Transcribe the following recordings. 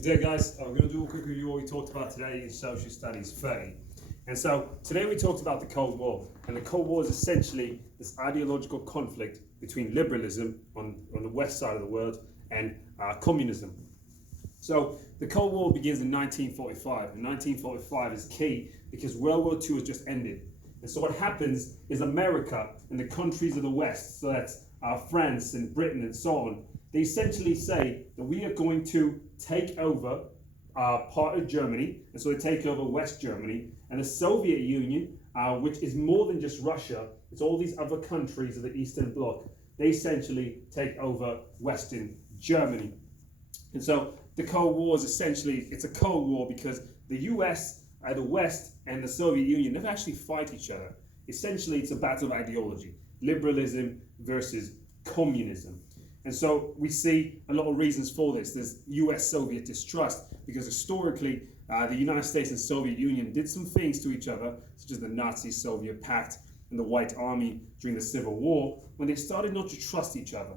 Good day, guys. We're going to do a quick review of what we talked about today in Social Studies 30. And so today we talked about the Cold War. And the Cold War is essentially this ideological conflict between liberalism on the west side of the world and communism. So the Cold War begins in 1945. And 1945 is key because World War II has just ended. And so what happens is America and the countries of the West, so that's France and Britain and so on, they essentially say that we are going to take over part of Germany, and so they take over West Germany, and the Soviet Union, which is more than just Russia, it's all these other countries of the Eastern Bloc, they essentially take over Western Germany. And so the Cold War is essentially, it's a Cold War because the US, the West, and the Soviet Union never actually fight each other. Essentially, it's a battle of ideology, liberalism versus communism. And so we see a lot of reasons for this. There's US-Soviet distrust because historically the United States and Soviet Union did some things to each other, such as the Nazi-Soviet Pact and the White Army during the Civil War, when they started not to trust each other.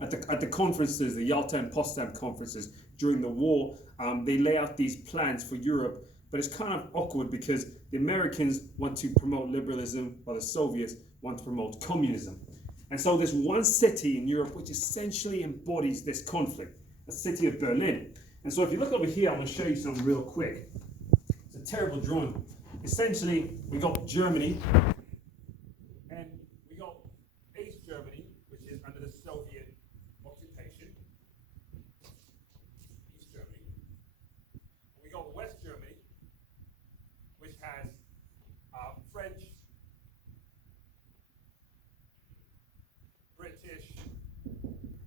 At the conferences, the Yalta and Potsdam conferences during the war, they lay out these plans for Europe, but it's kind of awkward because the Americans want to promote liberalism while the Soviets want to promote communism. And so there's one city in Europe which essentially embodies this conflict, the city of Berlin. And so if you look over here, I'm going to show you something real quick. It's a terrible drawing. Essentially, we got Germany, and we got East Germany, which is under the Soviet occupation. East Germany. And we got West Germany, which has French, British,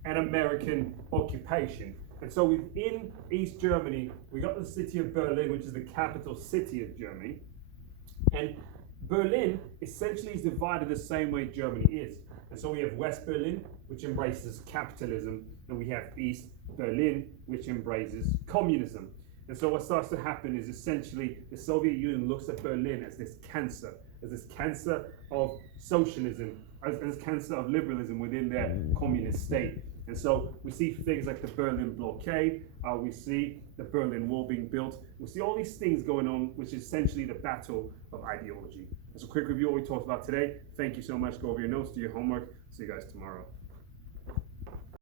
and American occupation. And so within East Germany, we got the city of Berlin, which is the capital city of Germany. And Berlin essentially is divided the same way Germany is. And so we have West Berlin, which embraces capitalism, and we have East Berlin, which embraces communism. And so what starts to happen is essentially the Soviet Union looks at Berlin as this cancer of socialism, as cancer of liberalism within their communist state. And so we see things like the Berlin blockade, we see the Berlin Wall being built, we see all these things going on, which is essentially the battle of ideology. That's a quick review of what we talked about today. Thank you so much. Go over your notes, do your homework. See you guys tomorrow.